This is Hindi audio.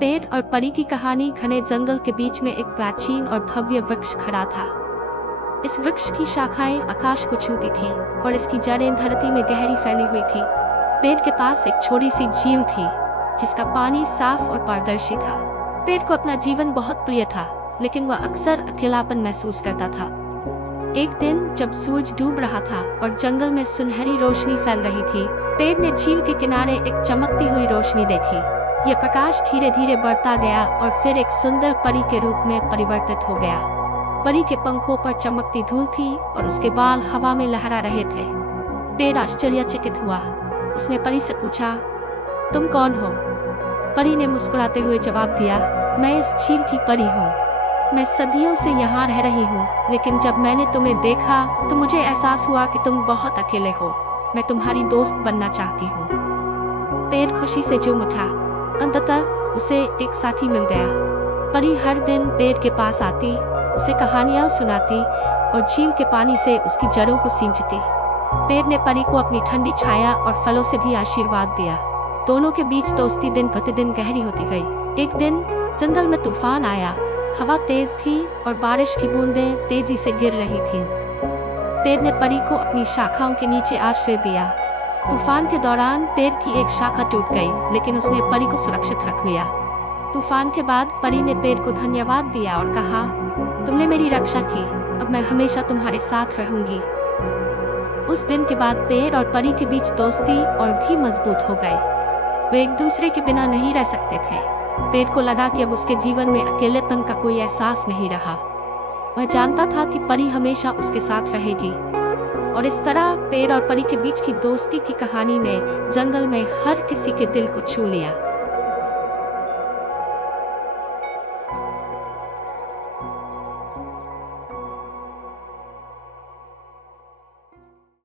पेड़ और परी की कहानी। घने जंगल के बीच में एक प्राचीन और भव्य वृक्ष खड़ा था। इस वृक्ष की शाखाएं आकाश को छूती थीं और इसकी जड़ें धरती में गहरी फैली हुई थी। पेड़ के पास एक छोटी सी झील थी जिसका पानी साफ और पारदर्शी था। पेड़ को अपना जीवन बहुत प्रिय था, लेकिन वह अक्सर अकेलापन महसूस करता था। एक दिन जब सूरज डूब रहा था और जंगल में सुनहरी रोशनी फैल रही थी, पेड़ ने झील के किनारे एक चमकती हुई रोशनी देखी। यह प्रकाश धीरे धीरे बढ़ता गया और फिर एक सुंदर परी के रूप में परिवर्तित हो गया। परी के पंखों पर चमकती धूल थी और उसके बाल हवा में लहरा रहे थे। पेड़ आश्चर्यचकित हुआ। उसने परी से पूछा, तुम कौन हो? परी ने मुस्कुराते हुए जवाब दिया, मैं इस झील की परी हूँ। मैं सदियों से यहाँ रह रही हूँ, लेकिन जब मैंने तुम्हें देखा तो मुझे एहसास हुआ कि तुम बहुत अकेले हो। मैं तुम्हारी दोस्त बनना चाहती हूँ। पेड़ खुशी से झूम उठा। अंततः उसे एक साथी मिल गया। परी हर दिन पेड़ के पास आती, उसे कहानियां सुनाती और झील के पानी से उसकी जड़ों को सींचती। पेड़ ने परी को अपनी ठंडी छाया और फलों से भी आशीर्वाद दिया। दोनों के बीच दोस्ती दिन प्रतिदिन गहरी होती गई। एक दिन जंगल में तूफान आया। हवा तेज थी और बारिश की बूंदें तेजी से गिर रही थीं। पेड़ ने परी को अपनी शाखाओं के नीचे आश्रय दिया। तूफान के दौरान पेड़ की एक शाखा टूट गई, लेकिन उसने परी को सुरक्षित रख लिया। तूफान के बाद परी ने पेड़ को धन्यवाद दिया और कहा, तुमने मेरी रक्षा की, अब मैं हमेशा तुम्हारे साथ रहूंगी। उस दिन के बाद पेड़ और परी के बीच दोस्ती और भी मजबूत हो गई। वे एक दूसरे के बिना नहीं रह सकते थे। पेड़ को लगा कि अब उसके जीवन में अकेलेपन का कोई एहसास नहीं रहा। वह जानता था कि परी हमेशा उसके साथ रहेगी। और इस तरह पेड़ और परी के बीच की दोस्ती की कहानी ने जंगल में हर किसी के दिल को छू लिया।